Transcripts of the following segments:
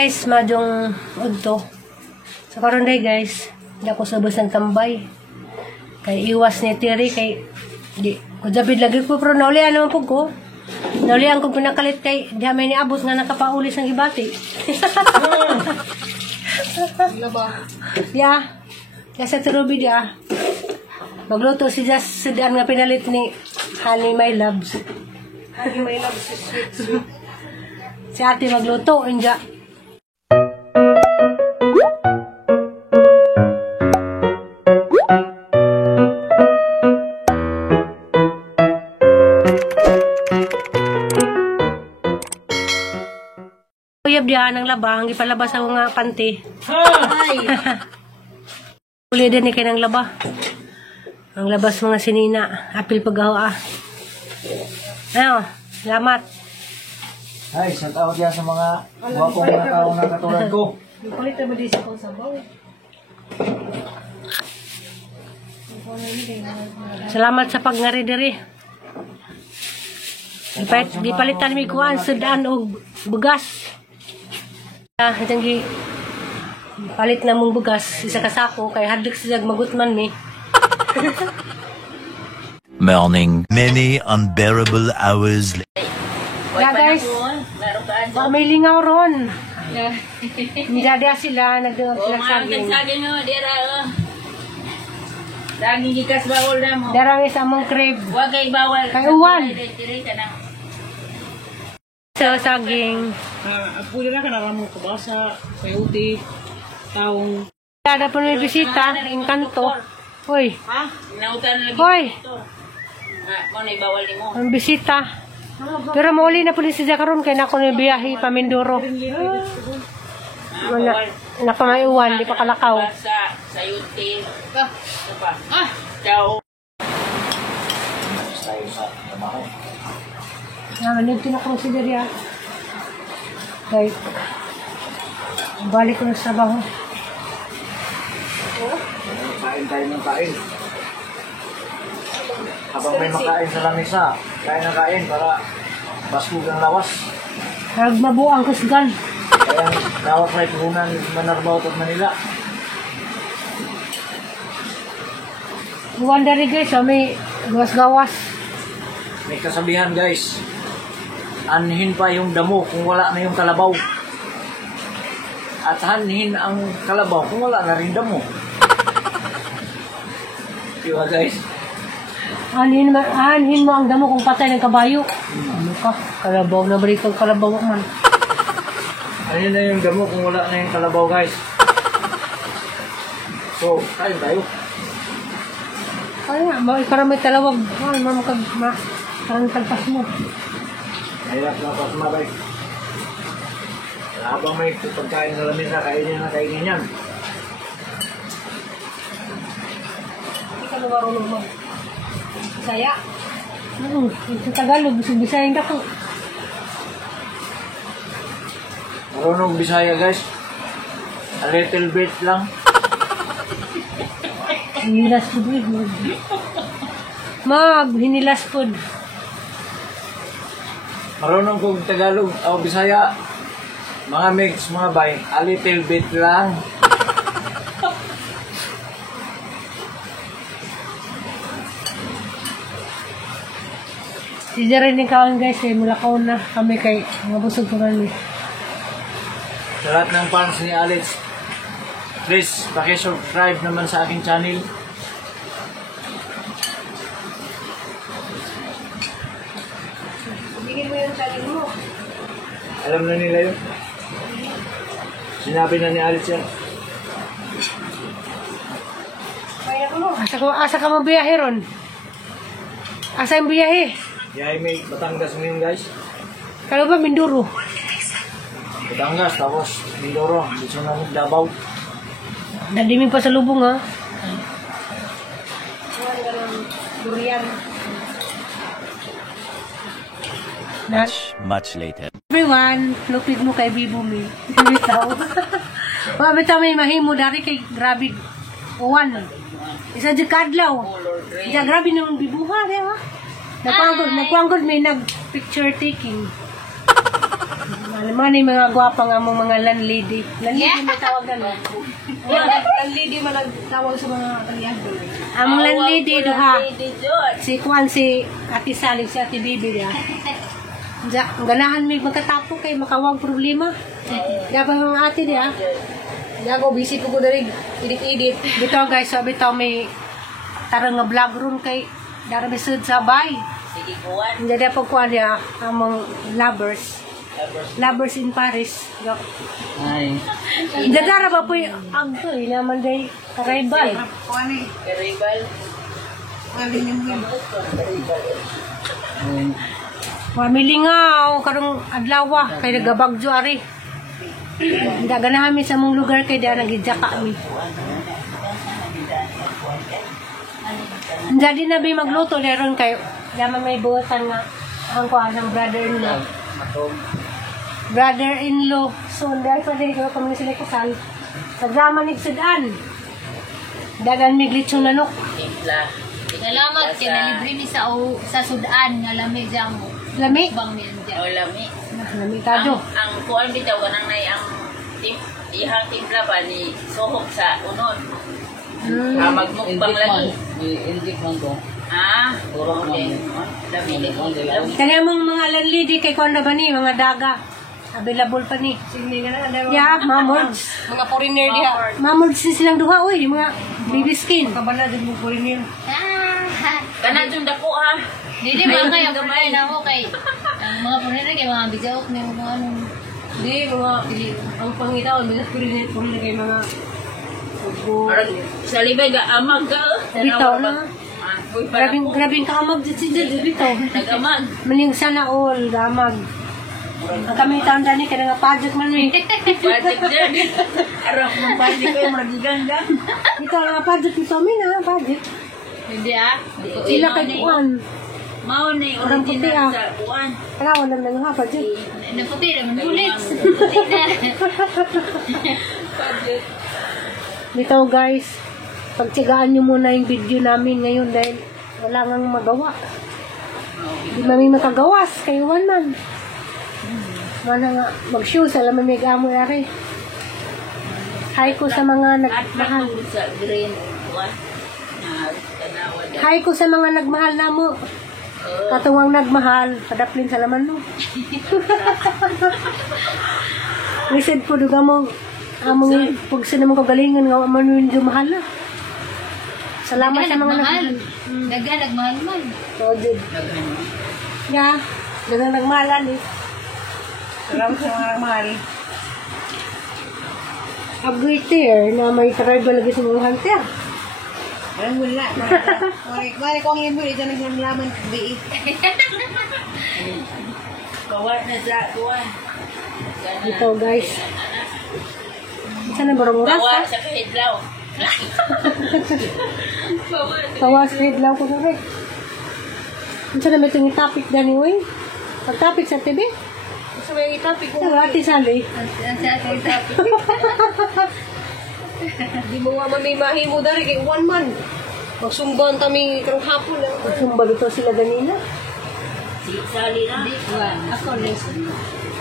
Guys, madyong udto. So karon day guys, hindi ako sabos ng tambay. Kay iwas ni Tiri kay di ko jabid lagi ko pero naulian naman po ko. Naulian ko pinakalit kay di may niabot nga nakapaulis ng ibati. Laba. Ya. Sa turubi dia. Magluto si Sedaan nga pinalit ni Honey My Loves. Honey My Loves is sweet. Si ate magluto, inja. Uyab dia ng laba, ang ipalabas ang mga panty. Ay! Uli din ni kay ng laba. Ang labas mga sinina. Apil paggawa. Ano, salamat. Ay, shout out yan sa mga gwapong mga tao na katulad ko. Palit na ba di sa sabaw? Salamat sa pagngari-diri. Di palitan mi kuan sedaan og bugas. Itong palit na mong bugas isa kasako kay hadlok siya magutman mi. Morning. Many unbearable hours later. Yeah guys, may lingaw ron. Midada sila, nagsaging. Nagsaging o, dira o. Daging gikas bawal na mo. Darang isa mong crib. Huwag kay bawal. Kay uwan. Diri ka na. Sa saging. Pwede na ka naramong kabasa, sayote, taong... Dada po may bisita, Encanto. Hoy, Ha? Nautan lagi. hoy, Mo na bawal ni mo. ang bisita. Pero mauli na po ni siya karon kay nako ni biyahe pa Mindoro. Nako may uwan, di pa kalakaw. Sa sayote. Ano pa? Ciao. Tayo sa trabaho. Nito na ko si Daria. Kay balik ko na sa trabaho. Kain tayo ng kain. Habang may makain sa lamesa, kain na kain para basug ang lawas. Nagmabuang kusgan. Kaya dapat may puhunan Manarbaut at Manila. Uwan dari guys, may gawas-gawas. May kasabihan guys, anhin pa yung damo kung wala na yung kalabaw. At hanhin ang kalabaw kung wala na rin damo. Diba guys? Anhin mo ang damo kung patay ng kabayo. Ano ka? Kalabaw na balitang kalabaw man. Anhin na yung damo kung wala na yung kalabaw guys. So, kain tayo. Kaya nga, ikaw may talawag. Ay, parang tagpas mo. Mahirap na pasmabay. Habang may pagkain sa lamesa, kainin yan. Hindi ka marunong mo. Bisaya? Sa Tagalog, Bisayan ka po. Marunong Bisaya guys. A little bit lang. Hinilas po. Hinilas po. Marunong kong Tagalog o Bisaya. Mga mix, mga bay. A little bit lang. Si Jaren ni Kawan guys, eh, mula kaon na kami kay mga busog ko rin. Sa lahat ng fans ni Alex, please, pakisubscribe naman sa aking channel. Bigyan mo yung channel mo. Alam na nila yun. Sinabi na ni Alex yan. Asa ka mabiyahe ron? Asa yung biyahe? Yay, may Batangas ngayon guys. Kalo ba Mindoro? Batangas, tapos Mindoro, dito na Davao. Nadiming pa sa lubong ha. Durian. Much later. Everyone, lupit mo kay Bibo mi. Bitaw. Bitaw may mahimo dari kay grabe. Uwan. Isa di kadlaw. Iya grabe nung bibuha di ba? Nagkuanggod may nag picture taking. Alam mo ni mga gwapang among mga landlady. Landlady may tawag na no? Landlady man nagtawag sa mga kaliyan. Among landlady duha. Si Kwan, si Ate Salig, si Ate Bibi niya. Ganahan may magkatapo kay makawag problema. Dapat mga ate niya. Dago, busy ko rin. Edit-edit. Bitaw guys, so bitaw may tarang nga vlog ron kay darabisod sa bay. Sige, kuwan. Hindi po kuha niya among lovers. Lovers in Paris. Ay. Dadara ba po yung agto, naman day karibal. Karibal. Family nga, karong adlawa, kay nagabagjo ari. Daganahan mi sa mong lugar kay diya nagidya kami. Jadi na ba magluto leron kayo. Yaman may buhatan nga ang kuha ng brother-in-law. Brother-in-law. So, dahil pa din ko kami sila kasal. Nagrama ni Sudan. Dagan may glitchong lanok. Timpla. Salamat kay nalibre ni sa Sudan nga lami jang mo. Lami. Bang mi anja. O lami. Lami tado. Ang kuwan bitaw kanang nay ang ihang timpla ba ni sohok sa unon. Magmukbang lagi. I-inject man to. Okay. Lami. Kanya mong mga landlady kay kuwan na ba ni, mga daga. Available pa ni. Yeah, mamords. Mga foreigner diha. Mamords din silang duha, uy. Mga baby skin. Kabala din mo foreigner. Kana dun dako ha. Dili ba kay ang foreigner na mo kay ang mga foreigner kay mga bijaok na mga ano. Di, mga pili. Ang pangitaon, mga foreigner kay mga Sa libay ga amag ka. bitaw na. Grabing kaamag dito si Jed, bitaw. Nagamag. Maning sana all, gamag. Ang kami tanda ni, kaya nga project man ni. Project dyan. Arap ng project ko yung magiganda. Ito nga project ito, mina, project. Hindi Sila kay Kuan. Mao ni Orang puti, original ah. sa kuwan. Kaya wala na nga project. Naputi naman ulit. Dito guys, pagtigaan nyo muna yung video namin ngayon dahil wala nang magawa. Hindi namin makagawas, kayo man. Wala nga, mag-shoes, alam mo may gamoy ari. Hi ko sa mga nagmahal. Sa green kuwan. Tanawa dyan. Hi ko sa mga nagmahal na mo. Katuwang nagmahal, padaplin sa laman mo. Lisod po duga mo, among pagsa naman kagalingan nga man yun dumahal na. Salamat sa mga nagmahal. nagmahal. Daga nagmahal man. So, good. Yeah, dagang nagmahalan eh. Salamat sa mga nagmahal. Upgrade there na may tribal lagi sa mga hunter. Alam mo na. Mari ko ang imo ito naglaman biit. Kawat na sa kuwan. Ito guys. Sana mura-mura Bawa sa? sa kahidlaw. Kawas red lang ko na rin. Sana may itong topic dani uy. Pag-topic sa TV? Sa may topic ko. Sa ati sali. Ang sa akin topic. Di mo nga mamimahi mo dari kay one man. Magsumban kami karong hapon na. Sumbag ito sila ganina. Si Sally na. Ako lesson.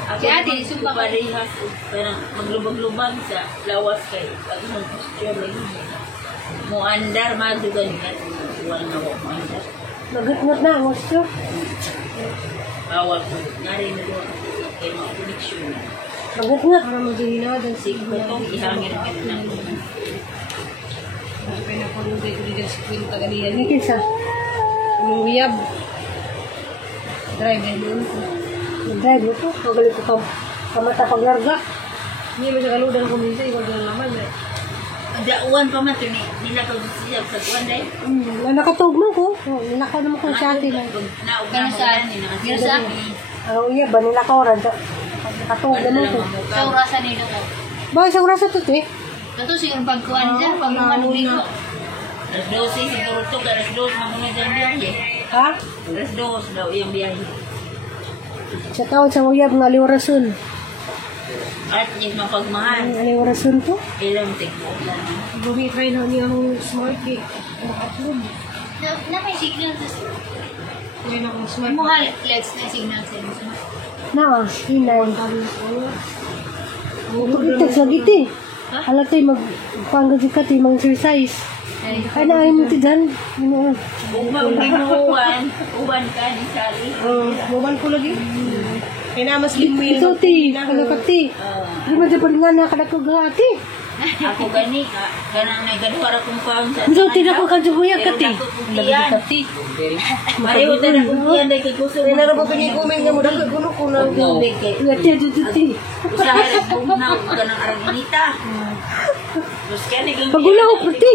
Ako Si ate, naman, sumpa ka. parehas. Parang maglubag-lubag sa lawas kay pag mong posture. Muandar, madugan ka. Wala na ako muandar. Nagut-ngut na, gusto. Bawal ko. Nari na doon. Kaya mga connection. Nagut-ngut. Para magdihina dan Siguro itong ihangin ka na. Kaya na ko rin ko dito sa kwenta ganiyan. Ini kinsa. Lumiyab. Drive na doon. Nag-drive ito. Magaling ko kamata paglarga. Hindi mo sa kaludan ko minsan. Ikaw dyan naman. Dauan pa man ito ni. Nila ko siya sa kuwan dahil. Nakatugma ko. Nilakaw naman ko sa atin. Kano sa Kano sa Ang iya ba nilakaw rin. Nakatugma naman ko. sa orasan nila ko. Ba, isang rasa ito eh. Kato siguro pagkuhan dyan, pag lumanong dito. Alas 12 siguro ito. Alas 2 mamunod ang biyahe. Ha? Alas 2 daw yung biyahe. Sa taon sa uyab ng aliw rason. At yung mapagmahal. Ang aliw rason to. Ilang tigbo. Bumi-try na niya ang smart cake. Naka-upload. Na may signal sa Ngayon akong smart. Muhal, let's na signal sa inyo. Na, inay. Itex lagi ti. Hala tayo magpanggad ka ti, mag-exercise. Ay na, ay mo ti dyan. Uban ka ni Sally. Buwan ko lagi. Kaya na mas limwil. Ito ti, hala ka ti. Di mo di pa nga nakadako ti. Ako gani ka. Ganang may gaduhar akong paon sa... Ito ti na ko kadjuhuya ka ti. Lagi ka ti. Pareho na na kung yan ay kigusto Kaya na ba piniguming nga mo dagdag kuno ko na. Ito ti. Usahay ang bugnaw. Ganang araginita. Terus kaya naging... Pagulaw ko ti.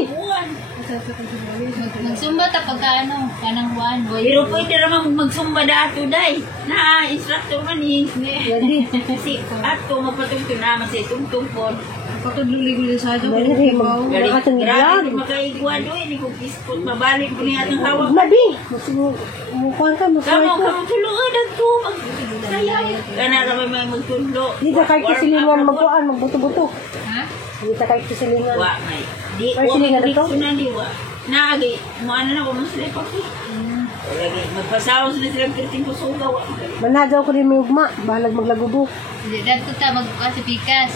Magsumba ta pagka ano, kanang buwan. Pero pwede naman magsumba na ato, day. Na, instructor man eh. Kasi ato, mapatungtong naman sa itungtong po. Patudlulig-lig sa ato. Galing nakatang Grabe, vlog. makaigwa doon. Hindi ko pispot. Mabalik ko niya itong hawak. Nabi, mukhaan ka, masuhay ko. Kamu tuluan ako. Sayang. Kana naman may magtulo. Di ka kahit kasilingan magkuhaan, magbuto-buto. Ha? Di ka kahit kasilingan. Wa, may. Di, Ay, silingan di ito? ko na di wa. Naagi, mo ano na ko, maslip ako. Lagi, magpasawa sila silang kirting ko sugaw. Managaw ko rin may ugma, bahalag maglagubo. Hindi, dad ko ta magkasipikas.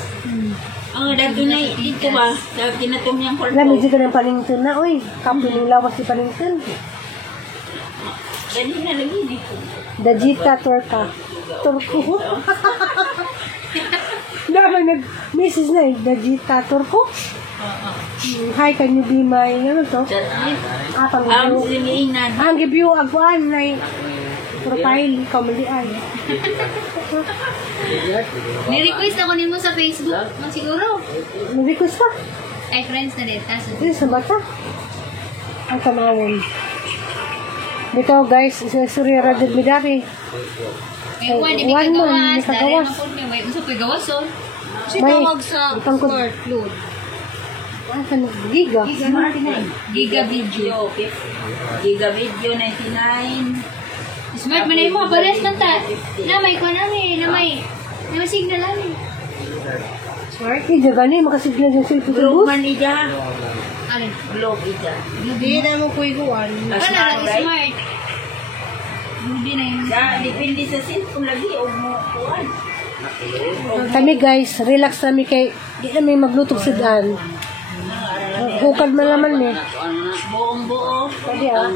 Ang dato na ito ba? Sa tinatom niyang Alam, korpo. medyo ka ng panington na, uy. Kapi ng lawas si panington. Ganun na lagi dito. Dajita Turka. Turko. Naman nag-message na eh, Dajita Turko. Hi, can you be my, ano to? Apang Ang review. silinan. Ang review, agwaan na profile, kamalian. Ni-request ako nimo sa Facebook. Man siguro. Mag-request pa. Ay, friends na dito. Dito sa bata. Ang kamawon. Dito guys, isa surya radyo midari. Eh, one, di One ka man, gawas. di ka Dari gawas. naman po niya. May uso pa gawas, oh. Si May- tawag sa itang ko- smart load. Ah, sa giga. Giga video. Giga video 99. Smart man na yung mga pares man ta. Na may ko na may signal na eh. Smart. Giga gani, makasigla yung cellphone sa Globe bus. man ija. Alin? Globe ija. Hindi na mo kuiguan. Wala lang, right? smart. Hindi na yun. Ya, depende sa cellphone lagi o mo kuan. Kami guys, relax kami kay di na may maglutog sa daan. Hukad man naman eh. Buong buo. Pwede ah.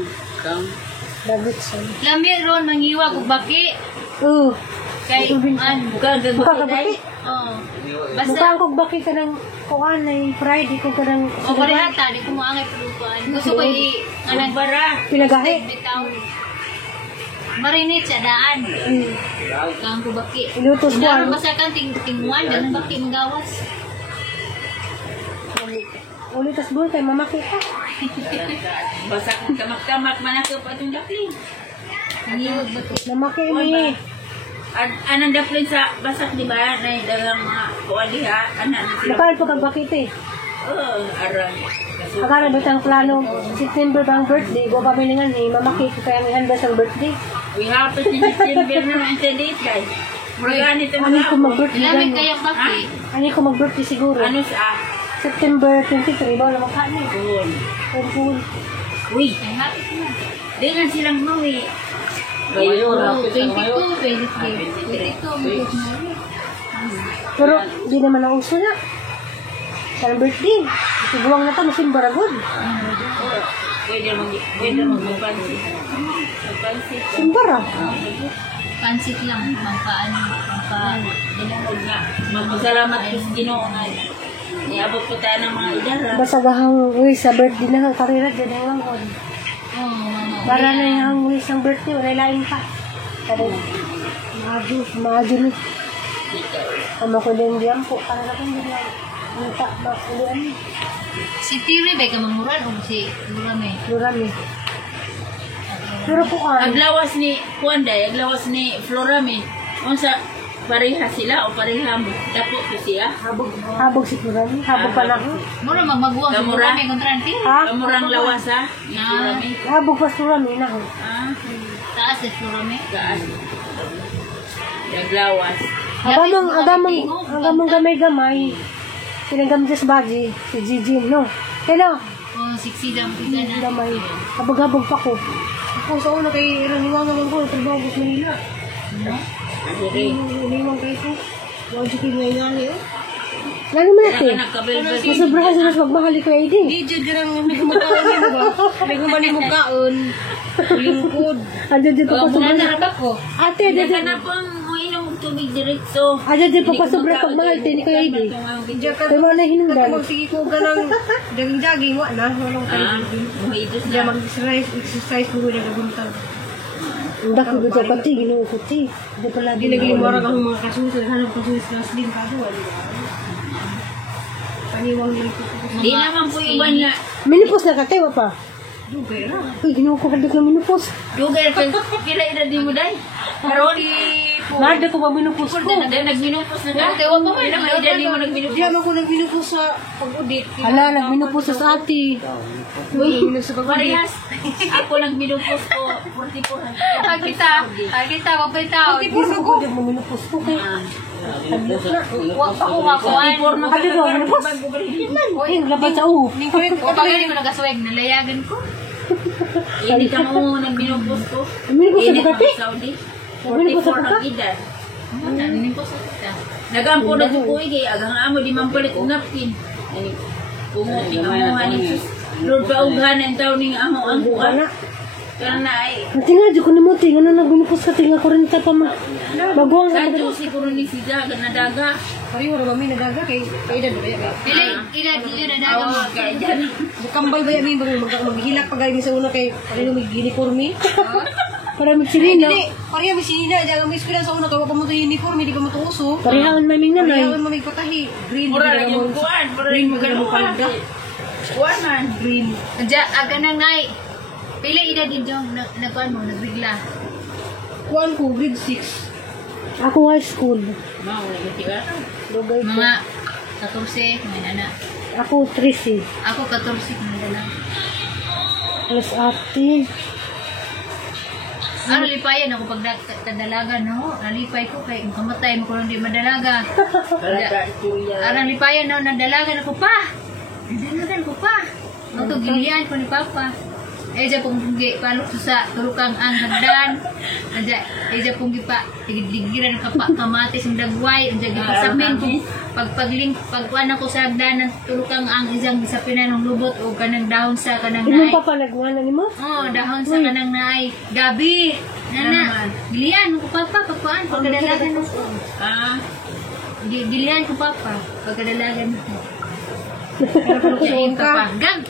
Dagot sa. Lambi ron, mangiwa ko baki. Kay, Bukan Makakabati. oh. Basta, Mukha kong baki ka ng kuhaan na Friday ko ka ng o parehata, di ko maangay pulutuan. Gusto ko anong bara. pinagahi. bitaw. Marinate sa daan. Kang ko baki. Ilutos mo Daron ano. basta kang tingwan, dan baki magawas. Ulitas buhay kay mamaki ka. Basak ng kamak-kamak manakop atong daplin. Nangiwag ba ito? Namaki ni. Anang daplin sa basak di ba? Na dalang mga kuan diha. Anan sila. Nakal pa kang bakit eh. Oh, aran. Kasi Akala ba tang plano September bang birthday? Go kami lingan ni mamaki ko kaya may handa sang birthday. we have to December na ang sa date guys. Muragani ito Ano ko mga mag-birthday Lamig gani? kayak baki. Ano ko mag-birthday siguro? ano sa September 23 ba naman kani? kuon. Cool. Uy, Ay, happy ko na. dengan silang mami. Oh, 22, 23. 22, Pero di naman ang uso na. Sa birthday. Siguang na ta masin baragod. Pwede magpansit. Magpansit. Simbara. pansit lang, Dinungod nga. Magpasalamat ko sa Ginoo nga. Iabot po tayo ng mga idara. Basta gahang uy sa birthday na ng karira dyan ang langkod. Para na yung uwi sa birthday, wala lain pa. Kada maadyo ni. Ama ko din diyan po. Para na kong diyan. Ang tak ba? Ulian. Si Tiri, ba ka mamuran o si Lurame? Lurami. Pero po Aglawas ni Kuanday, aglawas ni Floramin. Unsa pareha sila o pareha mo? Dapo ko siya. habog si Lurami. Habog pa na ako. Mura magmaguwang si Kamura? Lurame kontra ni Tiri. Ha? Kamurang lawas ha? Ni Floramin. Habog pa si Lurami na ako. Ah, Taas si Lurame. gaan. Aglawas. Agamang gamay-gamay. Pinagamit sa baji. Si Gigi, no? Kaya O, siksidang pisa na. gamay. Habog-habog pa ko. Ako sa una kay Iraniwangan ko. Trabaho ko sa Manila. Diri. Limang peso. Wala siya kinayani eh. Lalo mo natin. Nakabel-bel. Masobrahan sa mas magmahal ko ay din. Di dyan ka lang may kumakaon mo ba? May gumaling mo kaon. Lingkod. Adyo di pa Oh, muna sobra. na ba ko? Ate, adyo di. Daga na pang inom tubig diretso. Adyo di pa sobra pagmahal. Hindi ko ay din. Diyan ka Kaya mo na hinungdan. magsige ko ka ng daging-daging. Wala. Walang kayo. Muhidos Diyan na. mag-exercise mo na gabuntag. Ang dako dito pati. Ginuho ko ti. Hindi pala Ginagalimara ka ng mga kasusunod. Hanap kasusunod na slim ka doon. Paniwang lang ko. Di naman po iwan nga. Minupos na katewa pa. Dugay na. Uy, ginuho ko kadik ng minupos. Dugay ka kila ina di mo day. Karon Nada ko ba minupos ko? nagminupos na ka. Tewa mo ina may ida di mo nagminupos. Di naman ko nagminupos sa pag-audit. Hala, nagminupos sa ati. Nagminupos sa pag-audit. Parehas. Ako nagminupos ko 44. Kita, wapay tao. Hindi ko din mo minupos ko kay. Wag pa kumakuan. Kali ko, minupos. Uy, laban sa uho. O bagay ko nagaswag, nalayagan ko. Hindi ka mo nagminupos ko. Minupos sa Init bukati. ng Saudi. Minupos sa 44 ang bukati. edad. Nanimpo sa kita. Nagampo na ko iki agang amo di man palit og napkin. Ani kumuti amo ani Lord paughan ang taw ning amo ang kuan. Kana ay Tingnan, di ko namuti. Nga na nagminupos ka, tingnan ko rin pa ma. Baguang sa kadto siguro ni Sida na daga. Pareho na mami nagaga kay edad ba ya. Ila na daga mo. Awa kay diyan. Bukambal ba ya mi maghilak pa gani sa una kay pareho may uniforme. Para magsilina. Hindi, pareho may sinina diyan may eskwela sa una kay wa pa mo to uniforme di ka mo to uso. Parehaan maming nanay. Pareho mamig patahi. Green Mura di lang ka mo. yung kuan, mura Green yung mo ka mo palda. Kuan man. Green. Diya, aga na ngay. Pila edad din yung nagkuhan mo, nagbigla. Kuan ko grade 6. Ako high school. Mao na gitiga. Lugay ko. Mga 14, may nana. Ako 13. Ako 14, may nana. Plus ate. Ano lipayan ako pag kadalaga no? Nalipay ko kay kamatay mo ko lang di madalaga. Balaga tuya. Arang lipayan no, nadalagan ako pa. Nadalagan ko pa. Ako gilian ko ni Papa. Eja pong gi palok sa tulukang ang hagdan. Eja pong gipa digiran ka pa kamatis ng dagway, eja gipasamin ko pagkuan ako sa hagdan ng tulukang ang isang gisapinan ng lubot o kanang dahon sa kanang Imong naay. papa nagmana nimo? Oh, dahon sa kanang naay. Gabi. Nana, gilian ko Papa pagkuan pagkadalagan mo. Ah, Gilian ko Papa pagkadalagan mo. Suon ka. Gang,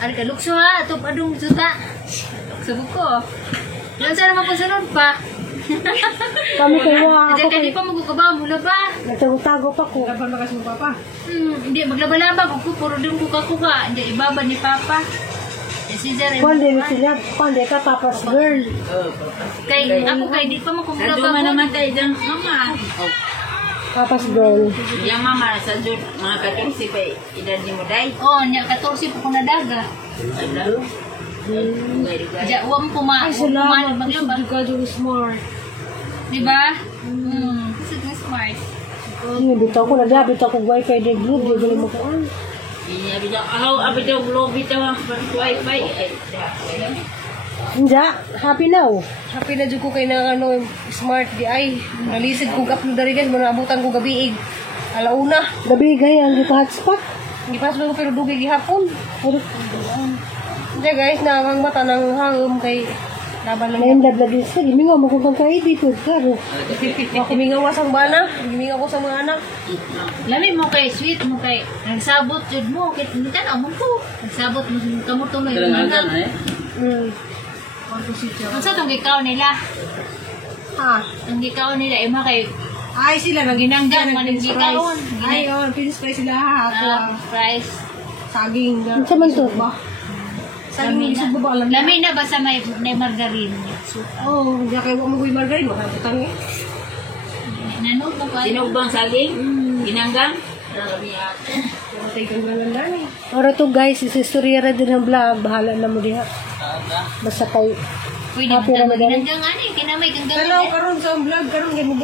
Ari ka lukso ha, ito padung juta. Subo ko. Yan sana mapasunod pa. Kami kayo Diyan ako ka di kay pa magkukabaw mula ba? nagtago-tago pa ko. Laban makas mo papa. Hindi, maglaba-laba ko puro din kuka-kuka. Hindi, ibaba ni Papa. Si Zara. Kundi sila, kundi ka papa's girl. Kay, ako kay di pa makumula Naduma ba naman tayo dyan, mama. Papa's girl. Yang mama, sa Jun, mga 14 pa edad ni mo day. Oh, niya 14 po ko nadaga. Ano? Gari-gari. Diya, uwam kuma. Ay, salamat. Maglaba. Busog ka dyan smart. Diba? Kasi nga smart. Hindi, bitaw ko naglabi ko wifi din group, di galing mo ko. Ini abi daw, abi daw globe daw ang wifi. Ay, Hindi, happy now. Happy na dyan ko kay na ano, smart di ay. Nalisig ko upload na rin guys, manabutan ko gabiig. Alauna. Gabi gaya, ang hotspot. Hindi pa ko pero dugay gihapon. Diyan guys, nakakang mata ng hangum kay laban lang. Ngayon lagi sa gimingaw mo kung kay dito karo. Ako mingawas ang bana, gimingaw ko sa mga anak. Lami mo kay sweet mo kay nagsabot jud mo kay tan mo ko. Nagsabot mo kamo tuloy. Ang sa tong gikaw nila. Ha? Ang gikaw nila ay kay Ay sila nang ginanggang ginanggan man gikaon. Ay, oh, pinis pa sila ha. Ako Price. saging. Ang sa man to. Saging sa baba lang. Lami na ba sa may margarine? Oh, hindi kayo mo guy margarine, makakutang eh. Nanog mo pa. sinugbang saging? Ginanggang? Grabe ako. Matay kang galandan eh. Ora to guys, isistorya ra din ang vlog, bahala na mo diha. Basta kay Pwede mo Happy Ramadan. ginanggang ani kinamay ganggang. Kalaw karon sa vlog karon kay mo